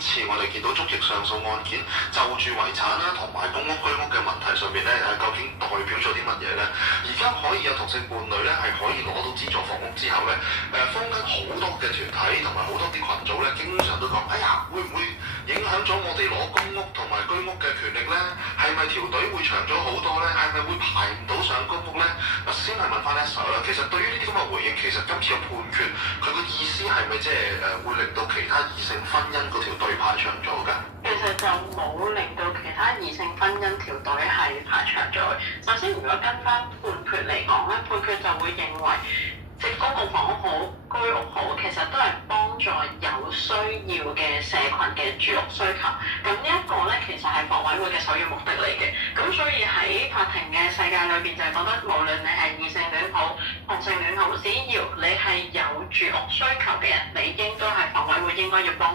次我哋見到足極上訴案件就住遺產啦同埋公屋居屋嘅問題上面咧，究竟代表咗啲乜嘢咧？而家可以有同性伴侶咧係可以攞到資助房屋之後咧，坊間好多嘅團體同埋好多啲群組咧，經常都講：哎呀，會唔會影響咗我哋攞公屋同埋居屋嘅權力咧？係咪條隊會長咗好多咧？係咪會排唔到上公屋咧？先係問翻Esther啦。其實對於呢啲咁嘅回應，其實今次嘅判決佢個意思係咪即係會令到其他異性婚姻嗰條隊排長咗㗎？其實就冇令到其他異性婚姻條隊係排長咗。首先，如果跟翻判決嚟講咧，判決就會認為，即公共房屋好、居屋好，其實都係幫助有需要嘅社群嘅住屋需求。咁呢一個咧，其實係房委會嘅首要目的嚟嘅。咁所以喺法庭嘅世界裏邊，就係覺得無論你係異性戀好、同性戀好，只要你係有住屋需求嘅人，你應該係房委會應該要幫。